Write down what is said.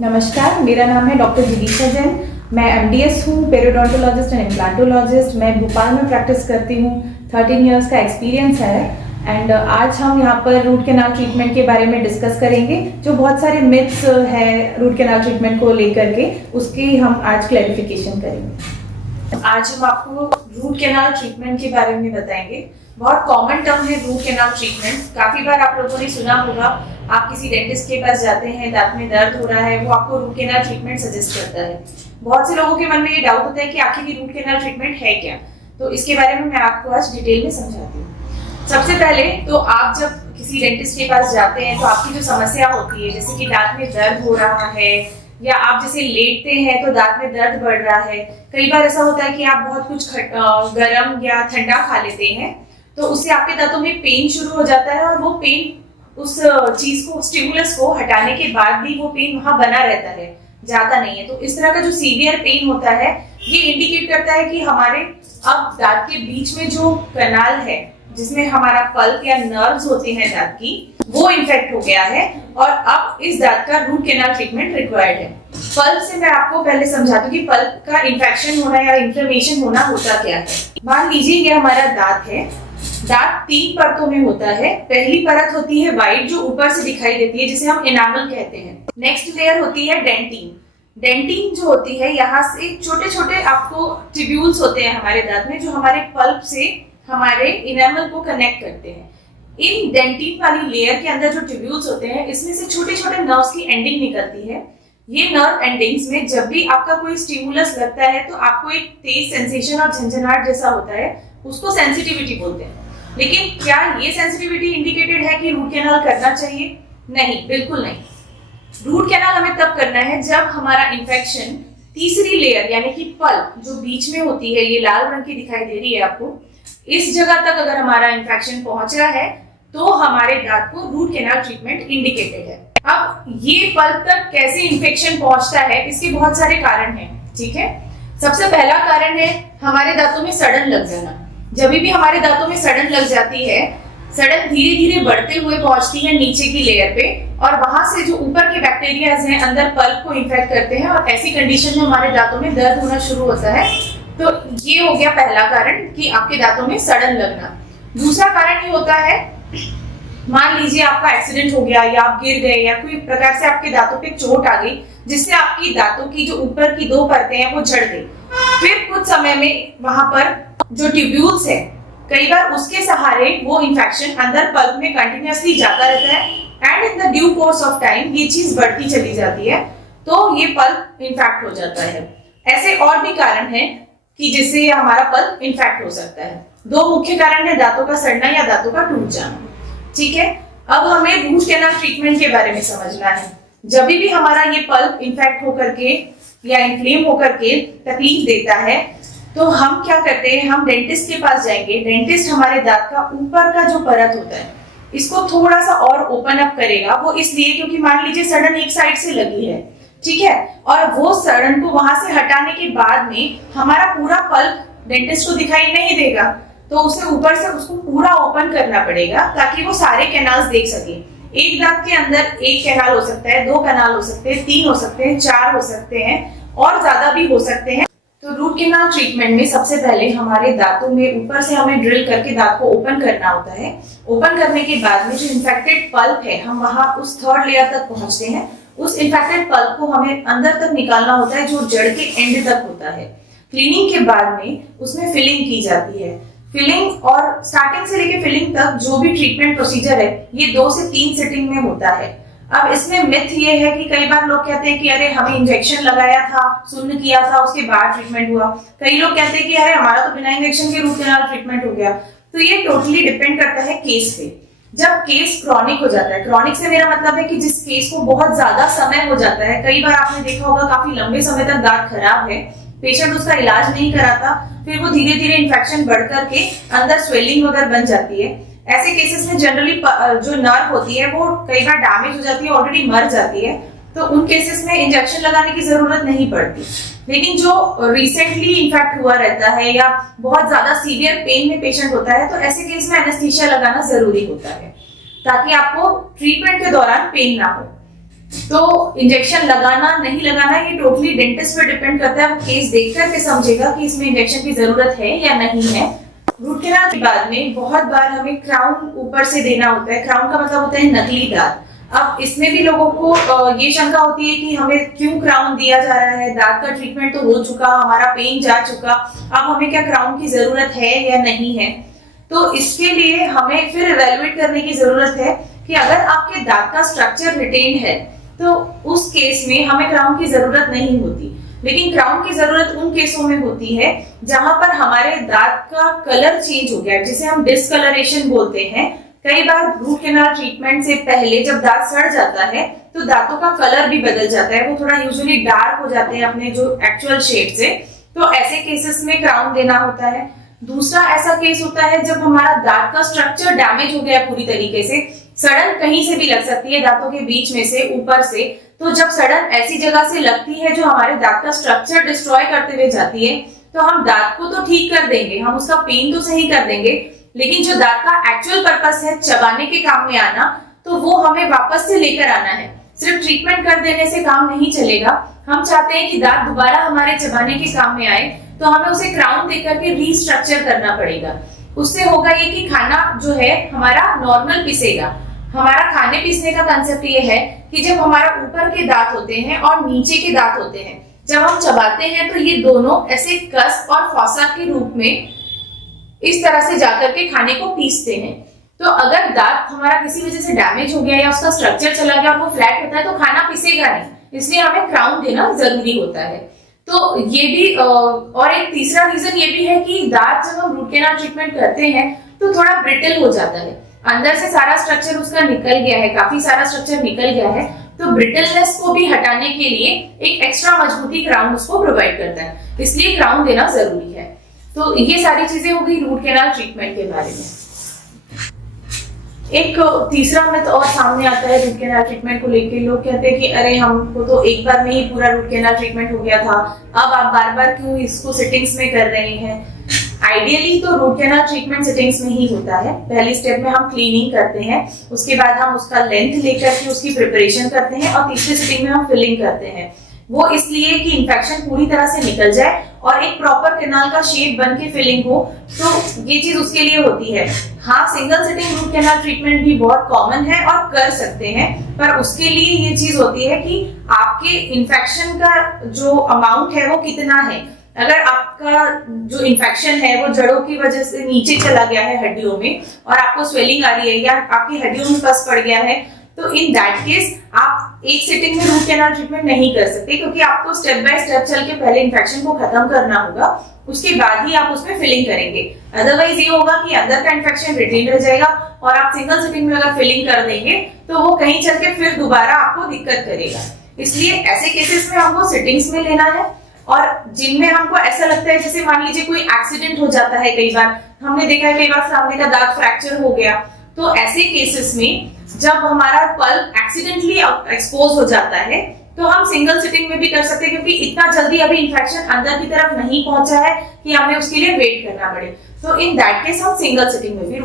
नमस्कार, मेरा नाम है डॉक्टर जिगीशा जैन। मैं एमडीएस हूँ, पेरियोडोंटोलॉजिस्ट एंड इम्प्लांटोलॉजिस्ट। मैं भोपाल में प्रैक्टिस करती हूँ। 13 इयर्स का एक्सपीरियंस है एंड आज हम यहाँ पर रूट कैनाल ट्रीटमेंट के बारे में डिस्कस करेंगे। जो बहुत सारे मिथ्स है रूट कैनाल ट्रीटमेंट को लेकर के, उसकी हम आज क्लैरिफिकेशन करेंगे। आज हम आपको रूट कैनाल ट्रीटमेंट के बारे में बताएंगे। बहुत कॉमन टर्म है रूट कैनाल ट्रीटमेंट। काफी बार आप लोगों ने सुना होगा, आप किसी डेंटिस्ट के पास जाते हैं, दांत में दर्द हो रहा है, वो आपको रूट कैनाल ट्रीटमेंट सजेस्ट करता है। बहुत से लोगों के मन में ये डाउट होता है कि आखिर ये रूट कैनाल ट्रीटमेंट है क्या। तो इसके बारे में मैं आपको आज डिटेल में समझाती हूँ। सबसे पहले तो आप जब किसी डेंटिस्ट के पास जाते हैं तो आपकी जो समस्या होती है, जैसे कि दांत में दर्द हो रहा है या आप जैसे लेटते हैं तो दांत में दर्द बढ़ रहा है। कई बार ऐसा होता है कि आप बहुत कुछ गर्म या ठंडा खा लेते हैं, तो उससे आपके दांतों में पेन शुरू हो जाता है और वो पेन उस चीज को, स्टिमुलस को हटाने के बाद भी वो पेन वहां बना रहता है, जाता नहीं है। तो इस तरह का जो सीवियर पेन होता है, ये इंडिकेट करता है कि हमारे अब दांत के बीच में जो कनाल है, जिसमें हमारा पल्प या नर्व्स होते हैं दांत की, वो इन्फेक्ट हो गया है और अब इस दांत का रूट कैनाल ट्रीटमेंट रिक्वायर्ड है। पल्प से मैं आपको पहले समझा दूं कि पल्प का इन्फेक्शन होना या इन्फ्लेमेशन होना होता क्या है। मान लीजिए ये हमारा दांत है। दांत 3 परतों में होता है। पहली परत होती है व्हाइट, जो ऊपर से दिखाई देती है, जिसे हम एनामल कहते हैं। नेक्स्ट लेयर होती है डेंटिन। डेंटिन जो होती है, यहाँ से छोटे छोटे आपको ट्यूब्यूल्स होते हैं हमारे दांत में, जो हमारे पल्प से हमारे इनेमल को कनेक्ट करते हैं। इन डेंटिन वाली लेयर के अंदर जो ट्यूब्यूल्स होते हैं, इसमें से छोटे छोटे नर्व्स की एंडिंग निकलती है। ये नर्व एंडिंग्स में जब भी आपका कोई स्टिमुलस लगता है तो आपको एक तेज सेंसेशन और झंझनाहट जैसा होता है, उसको सेंसिटिविटी बोलते हैं। लेकिन क्या ये सेंसिटिविटी इंडिकेटेड है कि रूट कैनाल करना चाहिए? नहीं, बिल्कुल नहीं। रूट कैनाल हमें तब करना है जब हमारा इन्फेक्शन तीसरी लेयर यानी कि पल्प जो बीच में होती है, ये लाल रंग की दिखाई दे रही है आपको, इस जगह तक अगर हमारा इन्फेक्शन पहुंचा है तो हमारे दांत को रूट कैनाल ट्रीटमेंट इंडिकेटेड है। अब ये पल्प तक कैसे इन्फेक्शन पहुंचता है, इसके बहुत सारे कारण हैं। ठीक है, सबसे पहला कारण है हमारे दांतों में सड़न लग जाना। जब भी हमारे दांतों में सड़न लग जाती है, सड़न धीरे धीरे बढ़ते हुए पहुंचती है नीचे की लेयर पे और वहां से जो ऊपर के बैक्टीरियाज हैं अंदर पल्प को इन्फेक्ट करते हैं और ऐसी कंडीशन में हमारे दांतों में दर्द होना शुरू होता है। तो ये हो गया पहला कारण कि आपके दांतों में सड़न लगना। दूसरा कारण ये होता है, मान लीजिए आपका एक्सीडेंट हो गया या आप गिर गए या कोई प्रकार से आपके दांतों पे चोट आ गई, जिससे आपकी दांतों की जो ऊपर की 2 परतें हैं वो झड़ गई। फिर कुछ समय में वहां पर जो ट्यूब्यूल्स है, कई बार उसके सहारे वो इन्फेक्शन अंदर पल्प में कंटिन्यूअसली जाता रहता है and in the due course of time ये चीज बढ़ती चली जाती है, तो ये पल्प इन्फेक्ट हो जाता है। ऐसे और भी कारण है कि जिससे हमारा पल्प इन्फेक्ट हो सकता है। 2 मुख्य कारण है, दांतों का सड़ना या दांतों का टूट जाना। ठीक है, अब हमें रूट कैनाल ट्रीटमेंट के बारे में समझना है। जब भी हमारा ये पल्प इन्फेक्ट होकर के या इन्फ्लेम होकर के तकलीफ देता है, तो हम क्या करते हैं, हम डेंटिस्ट के पास जाएंगे। डेंटिस्ट हमारे दांत का ऊपर का जो परत होता है, इसको थोड़ा सा और ओपन अप करेगा। वो इसलिए क्योंकि मान लीजिए सड़न एक साइड से लगी है, ठीक है, और वो सड़न को वहां से हटाने के बाद में हमारा पूरा पल्प डेंटिस्ट को दिखाई नहीं देगा, तो उसे ऊपर से उसको पूरा ओपन करना पड़ेगा ताकि वो सारे कैनाल्स देख सके। एक दांत के अंदर 1 कैनाल हो सकता है, 2 कैनाल हो सकते हैं, 3 हो सकते हैं, 4 हो सकते हैं और ज्यादा भी हो सकते हैं। तो रूट कैनाल ट्रीटमेंट में सबसे पहले हमारे दांतों में ऊपर से हमें ड्रिल करके दांत को ओपन करना होता है। ओपन करने के बाद में जो इन्फेक्टेड पल्प है, हम वहां उस 3rd लेयर तक पहुंचते हैं। उस इन्फेक्टेड पल्प को हमें अंदर तक निकालना होता है, जो जड़ के एंड तक होता है। क्लीनिंग के बाद में उसमें फिलिंग की जाती है। फिलिंग और स्टार्टिंग से लेके फिलिंग तक जो भी ट्रीटमेंट प्रोसीजर है, ये 2 से 3 सिटिंग में होता है। अब इसमें मिथ ये है कि कई बार लोग कहते हैं कि अरे हमें इंजेक्शन लगाया था, सुन्न किया था, उसके बाद ट्रीटमेंट हुआ। कई लोग कहते हैं कि अरे हमारा तो बिना इंजेक्शन के रूट कैनाल ट्रीटमेंट हो गया। तो ये टोटली डिपेंड करता है केस पे। जब केस क्रॉनिक हो जाता है, क्रॉनिक से मेरा मतलब है कि जिस केस को बहुत ज्यादा समय हो जाता है, कई बार आपने देखा होगा काफी लंबे समय तक दांत खराब है, पेशेंट उसका इलाज नहीं कराता, फिर वो धीरे धीरे इन्फेक्शन बढ़ करके अंदर स्वेलिंग वगैरह बन जाती है। ऐसे केसेस में जनरली जो नर्व होती है वो कई बार डैमेज हो जाती है, ऑलरेडी मर जाती है। तो उन केसेस में इंजेक्शन लगाने की जरूरत नहीं पड़ती। लेकिन जो रिसेंटली इन्फेक्ट हुआ रहता है या बहुत ज्यादा सीवियर पेन में पेशेंट होता है, तो ऐसे केस में एनेस्थीसिया लगाना जरूरी होता है ताकि आपको ट्रीटमेंट के दौरान पेन ना हो। तो इंजेक्शन लगाना नहीं लगाना ये टोटली डेंटिस्ट पे डिपेंड करता है, वो केस देख करके समझेगा कि इसमें इंजेक्शन की जरूरत है या नहीं है। रूट कैनाल के बाद में बहुत बार हमें क्राउन ऊपर से देना होता है। क्राउन का मतलब होता है नकली दांत। अब इसमें भी लोगों को ये शंका होती है कि हमें क्यों क्राउन दिया जा रहा है, दांत का ट्रीटमेंट तो हो चुका, हमारा पेन जा चुका, अब हमें क्या क्राउन की जरूरत है या नहीं है। तो इसके लिए हमें फिर इवेलुएट करने की जरूरत है कि अगर आपके दांत का स्ट्रक्चर रिटेन है तो उस केस में हमें क्राउन की जरूरत नहीं होती। लेकिन क्राउन की जरूरत उन केसों में होती है जहां पर हमारे दांत का कलर चेंज हो गया, जिसे हम डिस्कलरेशन बोलते हैं। कई बार रूट कैनाल ट्रीटमेंट से पहले जब दांत सड़ जाता है तो दांतों का कलर भी बदल जाता है, वो थोड़ा यूजुअली डार्क हो जाते हैं अपने जो एक्चुअल शेड से। तो ऐसे केसेस में क्राउन देना होता है। दूसरा ऐसा केस होता है जब हमारा दांत का स्ट्रक्चर डैमेज हो गया पूरी तरीके से, सड़न कहीं से भी लग सकती है, दांतों के बीच में से, ऊपर से। तो जब सड़न ऐसी जगह से लगती है जो हमारे दांत का स्ट्रक्चर डिस्ट्रॉय करते हुए जाती है, तो हम दांत को तो ठीक कर देंगे, हम उसका पेन तो सही कर देंगे, लेकिन जो दांत का एक्चुअल पर्पस है चबाने के काम में आना, तो वो हमें वापस से लेकर आना है। सिर्फ ट्रीटमेंट कर देने से काम नहीं चलेगा। हम चाहते हैं कि दांत दोबारा हमारे चबाने के काम में आए, तो हमें उसे क्राउन देकर के रीस्ट्रक्चर करना पड़ेगा। उससे होगा ये कि खाना जो है हमारा नॉर्मल पिसेगा। हमारा खाने पीसने का कंसेप्ट ये है कि जब हमारा ऊपर के दांत होते हैं और नीचे के दांत होते हैं, जब हम चबाते हैं तो ये दोनों ऐसे कस और फॉसा के रूप में इस तरह से जाकर के खाने को पीसते हैं। तो अगर दांत हमारा किसी वजह से डैमेज हो गया या उसका स्ट्रक्चर चला गया और वो फ्लैट होता है तो खाना पिसेगा नहीं, इसलिए हमें क्राउन देना जरूरी होता है। तो ये भी और एक तीसरा रीजन ये भी है कि दांत जब हम रूट कैनाल ट्रीटमेंट करते हैं तो थोड़ा ब्रिटल हो जाता है, अंदर से सारा स्ट्रक्चर उसका निकल गया है, काफी सारा स्ट्रक्चर निकल गया है। तो ब्रिटलनेस को भी हटाने के लिए एक एक्स्ट्रा मजबूती क्राउन उसको प्रोवाइड करता है, इसलिए क्राउन देना जरूरी है। तो ये सारी चीजें हो गई रूट कैनाल ट्रीटमेंट के बारे में। एक तीसरा मिथ और सामने आता है रूट कैनाल ट्रीटमेंट को लेके। लोग कहते हैं कि अरे हमको तो एक बार में ही पूरा रूट कैनाल ट्रीटमेंट हो गया था, अब आप बार बार क्यों इसको सिटिंग्स में कर रहे हैं। आइडियली तो रूट कैनाल ट्रीटमेंट सिटिंग्स में ही होता है। पहली स्टेप में हम क्लीनिंग करते हैं, उसके बाद हम उसका लेंथ लेकर के उसकी प्रिपरेशन करते हैं, और तीसरी सिटिंग में हम फिलिंग करते हैं। वो इसलिए कि इन्फेक्शन पूरी तरह से निकल जाए और एक प्रॉपर कैनाल का शेप बन के फिलिंग हो, तो ये चीज उसके लिए होती है। हाँ, single sitting root canal treatment भी बहुत कॉमन है और कर सकते हैं, पर उसके लिए ये चीज होती है कि आपके इन्फेक्शन का जो अमाउंट है वो कितना है। अगर आपका जो इन्फेक्शन है वो जड़ों की वजह से नीचे चला गया है हड्डियों में और आपको स्वेलिंग आ रही है या आपकी हड्डियों में पस पड़ गया है, तो इन दैट केस आप एक सिटिंग में रूट कैनाल ट्रीटमेंट नहीं कर सकते, क्योंकि आपको स्टेप बाय स्टेप चल के पहले इन्फेक्शन को खत्म करना होगा, उसके बाद ही आप उसमें फिलिंग करेंगे। अदरवाइज ये होगा कि अंदर का इन्फेक्शन रिटेन रह जाएगा और आप सिंगल सिटिंग में अगर फिलिंग कर देंगे तो वो कहीं चल के फिर दोबारा आपको दिक्कत करेगा। इसलिए ऐसे केसेस में हमको सिटिंग्स में लेना है। और जिनमें हमको ऐसा लगता है, जैसे मान लीजिए कोई एक्सीडेंट हो जाता है, कई बार हमने देखा है कई बार सामने का दांत फ्रैक्चर हो गया, तो ऐसे केसेस में जब हमारा पल्प एक्सीडेंटली एक्सपोज हो जाता है तो हम सिंगल सिटिंग में भी कर सकते हैं, क्योंकि इतना जल्दी अभी इन्फेक्शन अंदर की तरफ नहीं पहुंचा है कि हमें उसके लिए वेट करना पड़े। तो इन दैट केस हम सिंगल सिटिंग में भी